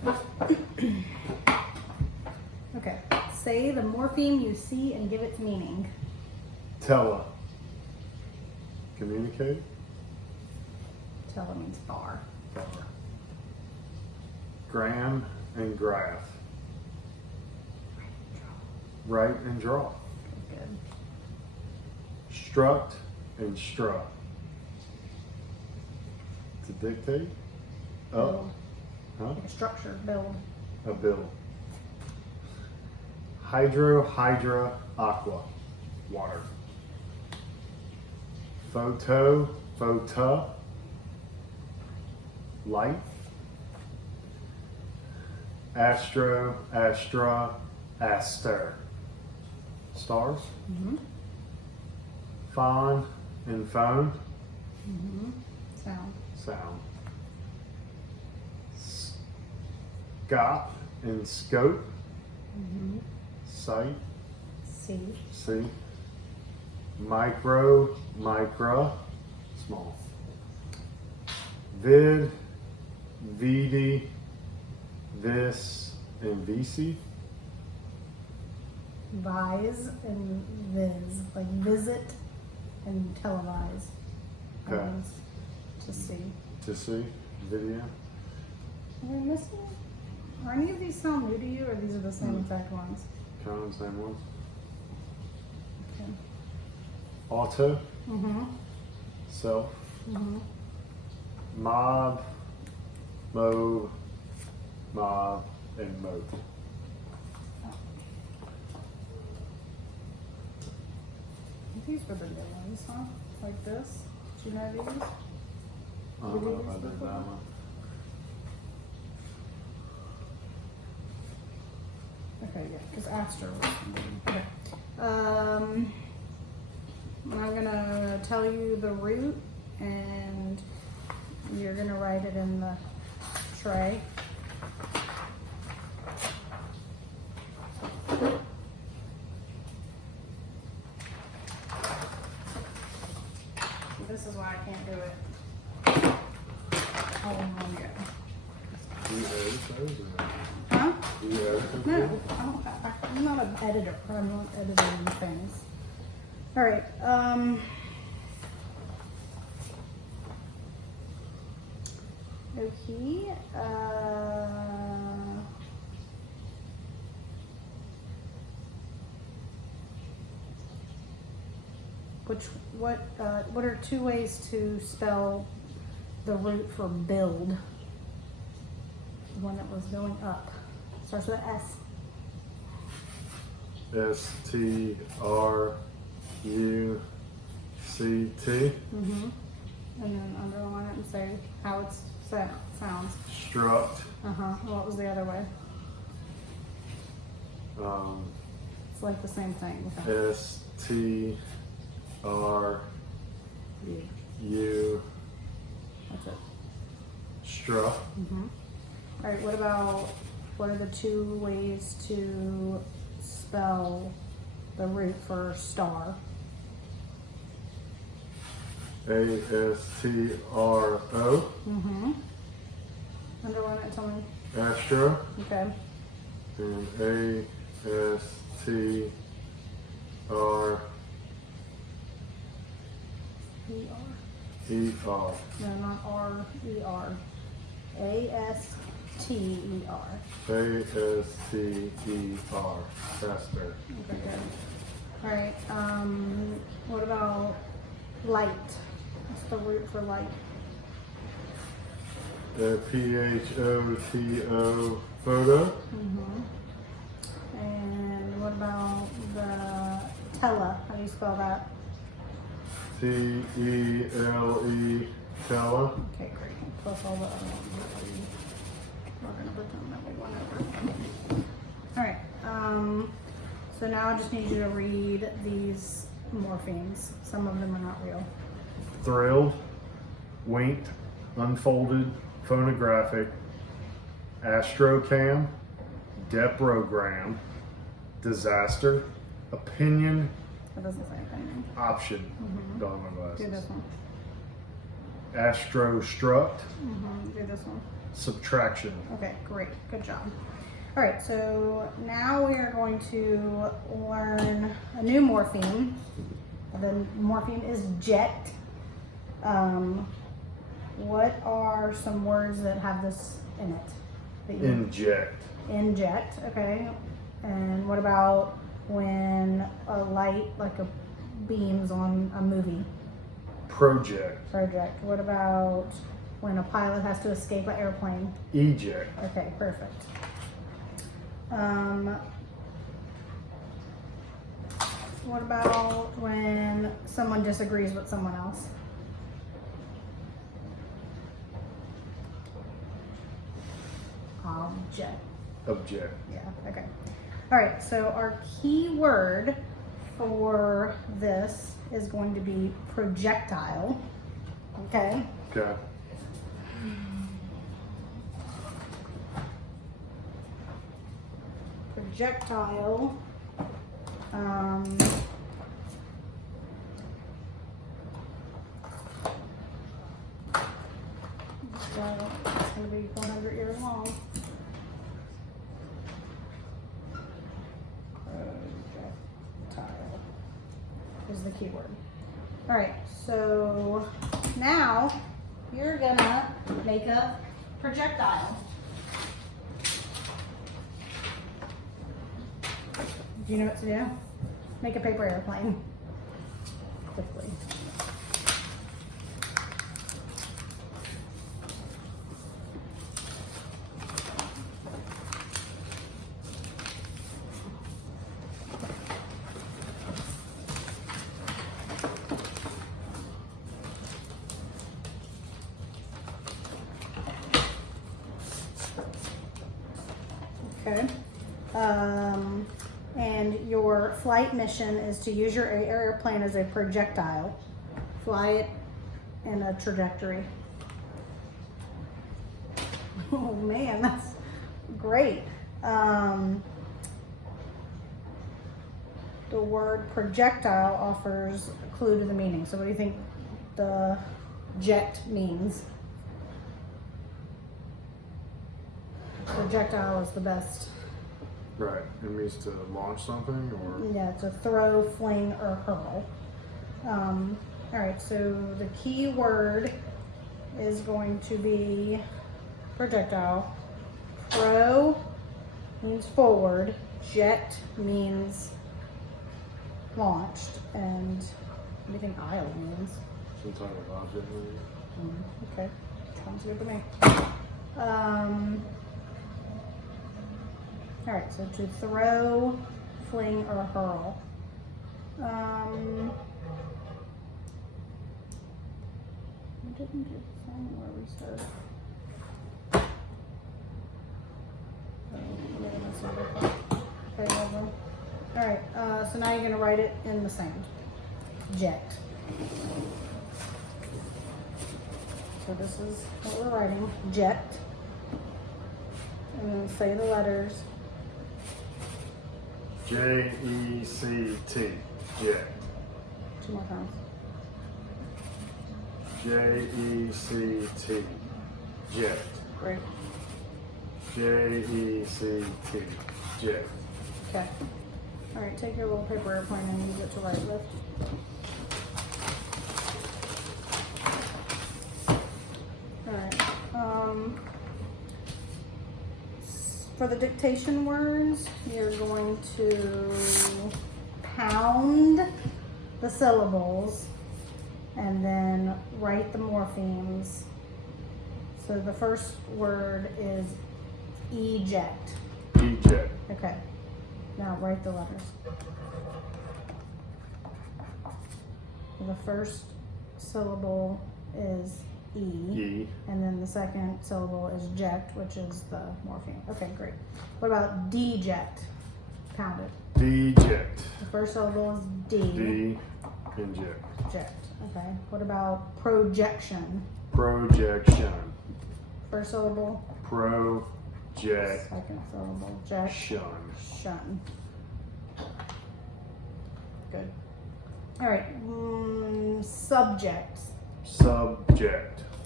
Okay. Say the morpheme you see and give its meaning. Tele. Communicate. Tele means far. Far. Gram and graph. Write and draw. Good. Struct and strut. To dictate. Up. Build. Huh? Like a structure. Build. A bill. Hydro, hydra, aqua. Water. Photo, phota. Light. Astro, astra, aster. Stars. Mm-hmm. Fawn and phone. Mm-hmm. Sound. Sound. Scop and scope. Mm-hmm. Sight. See. See. Micro, micra. Small. Vid, vd, this, and vc. Vise and viz. Like visit and televise. Okay. Eyes. To see. To see. Video. Are we missing? Are any of these sound new to you, or these are the same exact ones? Kind of the same ones. Okay. Auto. Mm-hmm. Self. Mm-hmm. Mob. Move. Mob. And mode. These were the new ones, huh? Like this? Do you know these? I don't know if I did that one. Okay, yeah, because Astor was. Okay. I'm gonna tell you the route, and you're gonna write it in the tray. This is why I can't do it all in one go. Do you edit those or not? Huh? Do you edit No, them? I'm not an editor. I'm not editing things. All right. Okay. What are two ways to spell the root for build? The one that was going up. Starts with an S. STRUCT. Mm-hmm. And then underline it and say how it sounds. Struct. Uh-huh. What was the other way? It's like the same thing. Okay. STRU. That's it. Stra. Mm-hmm. All right. What are the two ways to spell the root for star? ASTRO. Mm-hmm. Underline it. Tell me. Astra. Okay. And ASTR. E-R. ER. No, not R-E-R. A-S-T-E-R. ASTER. Faster. Okay, good. All right. What about light? What's the root for light? PHOTO. Photo. Mm-hmm. And what about the tele? How do you spell that? TELE. Tele. Okay, great. Plus all the other ones. We're gonna pretend that we went over. All right. So now I just need you to read these morphemes. Some of them are not real. Thrilled. Winked. Unfolded. Phonographic. Astrocam. Deprogram. Disaster. Opinion. That doesn't say anything. Option. Mhm. Don't have my Do glasses. this one. astrostruct, Do this one. subtraction. Okay, great. Good job. All right, so now we are going to learn a new morpheme. The morpheme is jet. What are some words that have this in it? That you- Inject, Inject, okay. And what about when a light, like a beams on a movie? project, Project. What about when a pilot has to escape an airplane? eject, Okay, perfect. What about when someone disagrees with someone else? Object. object. Yeah, okay. All right, so our key word for this is going to be projectile. Okay. Okay. Projectile. So it's going to be 100 years long. Projectile is the keyword. All right, so now you're gonna make a projectile. Do you know what to do? Make a paper airplane. Quickly. Okay. And your flight mission is to use your airplane as a projectile. Fly it in a trajectory. Oh man, that's great. The word projectile offers a clue to the meaning. So what do you think the jet means? Projectile is the best. Right. It means to launch something or Yeah, to throw, fling, or hurl. All right, so the key word is going to be projectile. Pro means forward. Jet means launched. And what do you think aisle means? some type of object. Maybe. Okay, sounds good to me. All right, so to throw, fling, or hurl. We didn't do the song where we said. Okay, whatever. All right, so now you're gonna write it in the sand. Jet. So this is what we're writing, jet. And then say the letters. J-E-C-T, jet. 2 more times. J-E-C-T, jet. Great. J-E-C-T, jet. Okay. All right, take your little paper airplane and use it to write with. All right. For the dictation words, you're going to pound the syllables and then write the morphemes. So the first word is eject. Eject. Okay. Now write the letters. The first syllable is E, E. and then the second syllable is ject, which is the morpheme. Okay, great. What about deject? Pound it. Deject. The first syllable is D. D. Inject. Ject. Okay. What about projection? Projection. First syllable. Projection. Second syllable. Ject. Shun. Good. All right. Subject. Subject.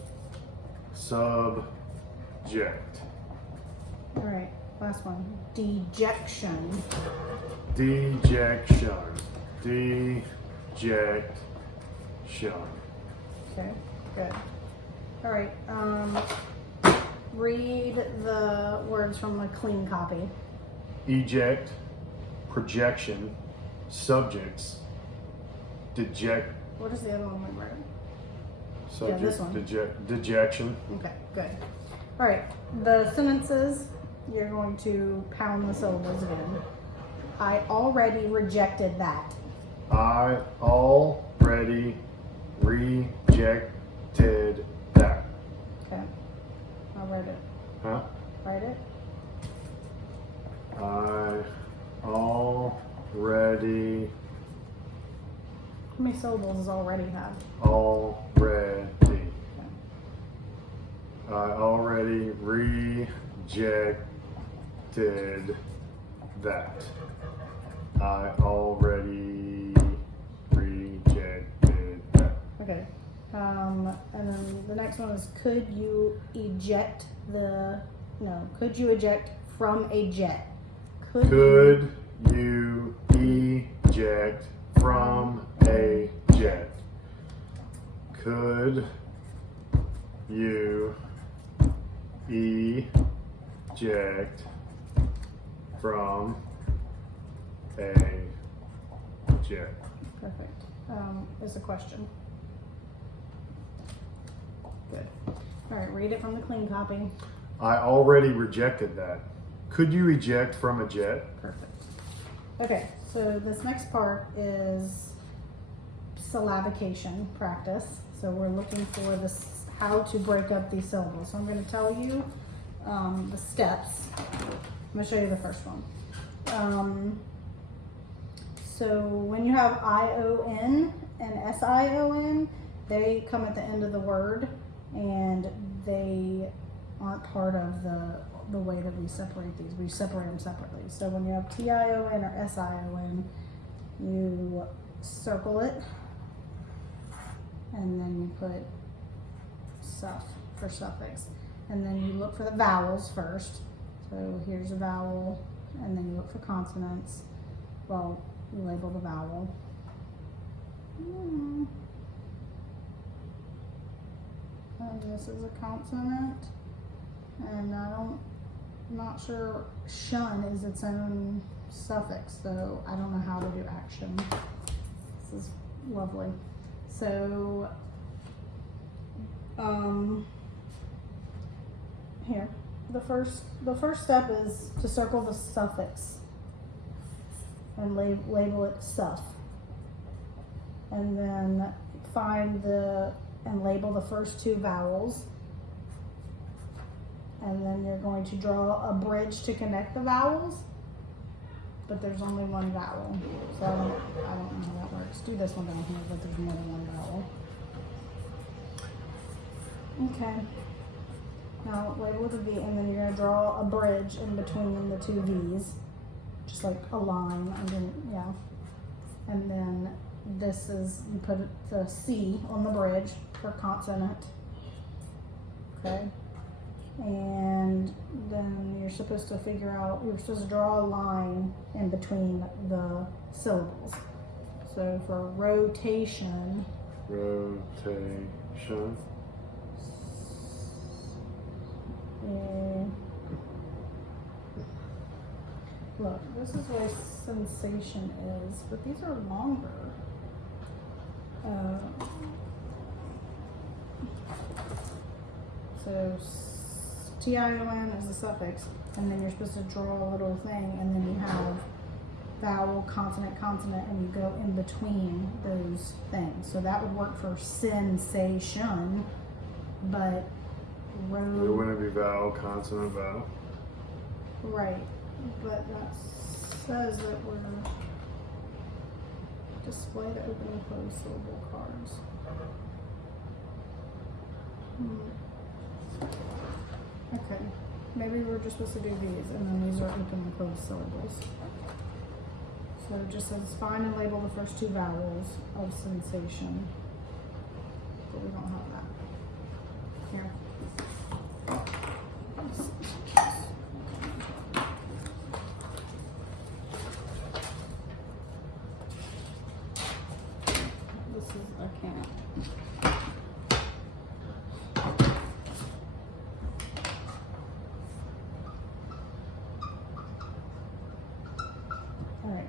subject. All right, last one. Dejection. Dejection. Dejection. Okay, good. All right, read the words from a clean copy. Eject, projection, subjects, deject, What is the other one we wrote? subject, this one. dejection. Okay, good. All right, the sentences, you're going to pound the syllables again. I already rejected that. I already rejected that. Okay, I'll write it. Huh? Write it. I already, How many syllables does already have? already. Okay. I already rejected that. I already rejected that. Okay. And then the next one is could you eject from a jet? Could you eject from a jet? Could you eject from a jet? Perfect. Is a question. Good. All right, read it from the clean copy. I already rejected that. Could you eject from a jet? Perfect. Okay, so this next part is syllabication practice. So we're looking for this how to break up these syllables. So I'm going to tell you the steps. I'm going to show you the first one. So when you have ION and SION, they come at the end of the word and they aren't part of the way that we separate these. We separate them separately. So when you have TION or SION, you circle it and then you put suff for suffix. And then you look for the vowels first. So here's a vowel, and then you look for consonants. Well, you label the vowel. And this is a consonant. And I'm not sure shun is its own suffix, so I don't know how to do action. This is lovely. So, here, the first step is to circle the suffix and label it suff, and then find and label the first two vowels. And then you're going to draw a bridge to connect the vowels, but there's only one vowel. So I don't know how that works. Do this one down here, but there's more than one vowel. Okay. Now label with a V, and then you're going to draw a bridge in between the two V's, just like a line underneath, yeah. And then this is, you put the C on the bridge for consonant. Okay. And then you're supposed to you're supposed to draw a line in between the syllables. So for rotation. Rotation. Look, this is where sensation is, but these are longer. So TION is the suffix, and then you're supposed to draw a little thing, and then you have vowel, consonant, consonant, and you go in between those things. So that would work for sensation, but Wouldn't it be vowel, consonant, vowel? Right, but that says that we're display the open and closed syllable cards. Okay, maybe we're just supposed to do these, and then these are open and closed syllables. So it just says find and label the first two vowels of sensation, but we don't have that. Here.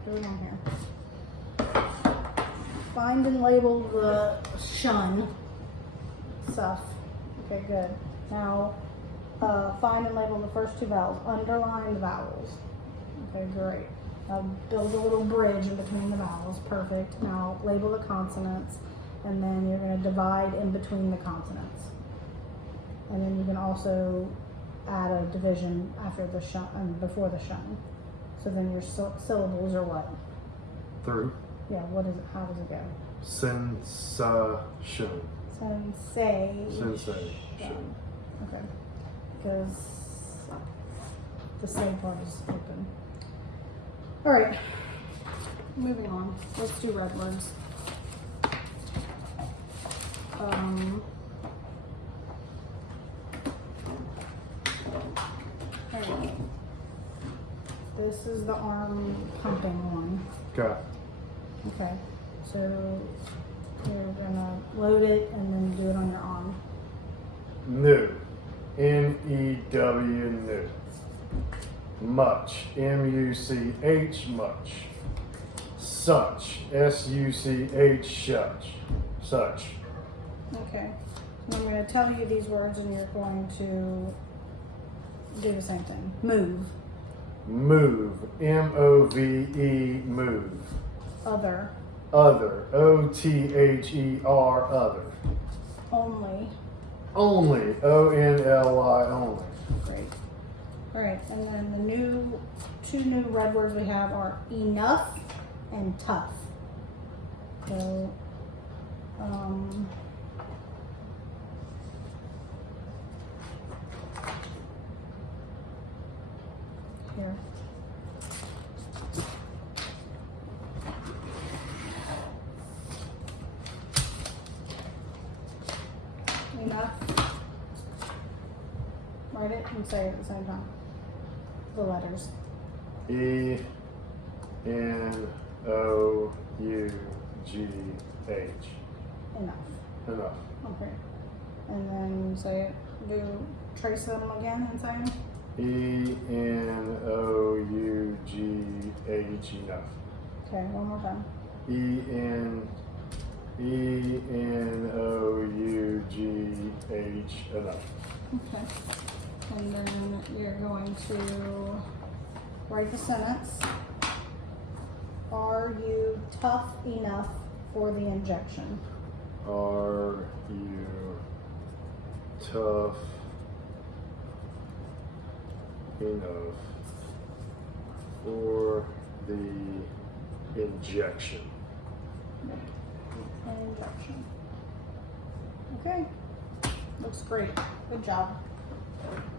what's going on here? Find and label the shun stuff. Okay, good. Now, find and label the first two vowels. Underline the vowels. Okay, great. Build a little bridge in between the vowels. Perfect. Now, label the consonants, and then you're going to divide in between the consonants. And then you can also add a division after the shun, before the shun. So then your syllables are what? Through. Yeah, what is it? How does it go? Sensation. Sensation. Sensation. Okay. Because the same part is open. All right. Moving on. Let's do red words. Alright. This is the arm pumping one. Okay. Okay. So you're gonna load it and then do it on your arm. New. N-E-W, new. Much. M-U-C-H, much. Such. S-U-C-H, such. Such. Okay. I'm going to tell you these words and you're going to do the same thing. Move. Move. M-O-V-E, move. Other. Other. O-T-H-E-R, other. Only. Only. O-N-L-Y, only. Great. All right. And then the two new red words we have are enough and tough. So, here. Enough. Write it and say it at the same time. The letters. E-N-O-U-G-H. Enough. Enough. Okay. And then say it. Trace them again and say them. E-N-O-U-G-H, enough. Okay, one more time. E-N-O-U-G-H, enough. Okay. And then you're going to write the sentence. Are you tough enough for the injection? Are you tough enough for the injection? An injection. Okay. Looks great. Good job.